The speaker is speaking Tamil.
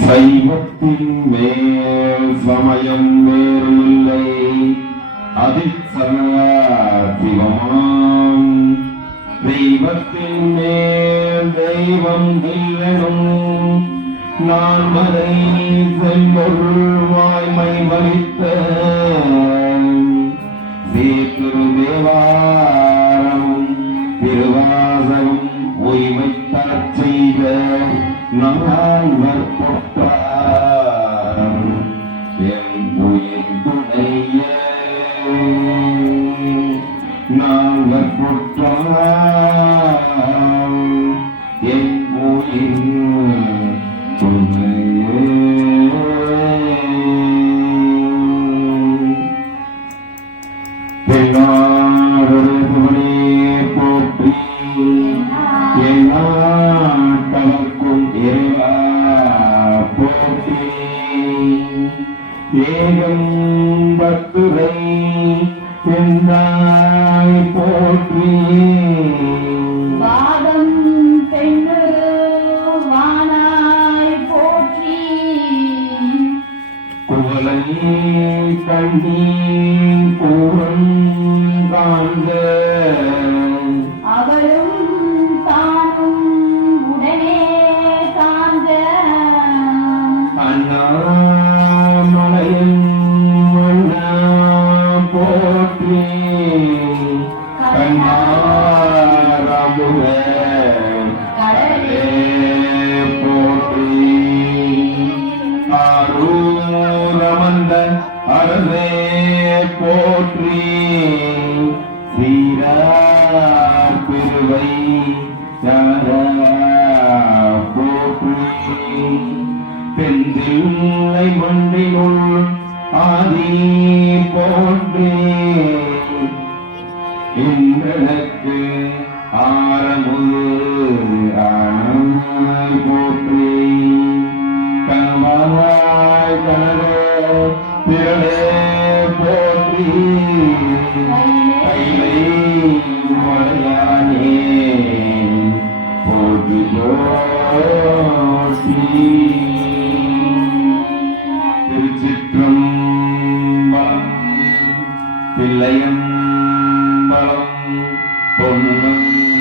சைவத்தின் மேல் சமயம் வேறு இல்லை தெய்வத்தின் மேல் தெய்வம் இல்லனும் நான் மதை செல்பொருள் வாய்மை வலித்த சீர்திரு திருவாசகம் உய்மை நால்வர் பொற்றார். என் உயிர் துணைய. நால்வர் பொற்றார். போற்றி ஏகம் பத்துரை எந்தாய் போற்றி பெண்ணு வானாய் போற்றி. குவலை கண்ணி பெந்தில்லை மண்டினுள் ஆதி போற்றி. எங்களுக்கு ஆரமுது ஆனாய் திருச்சிற்றம்பலம் தில்லையம்பலம் Om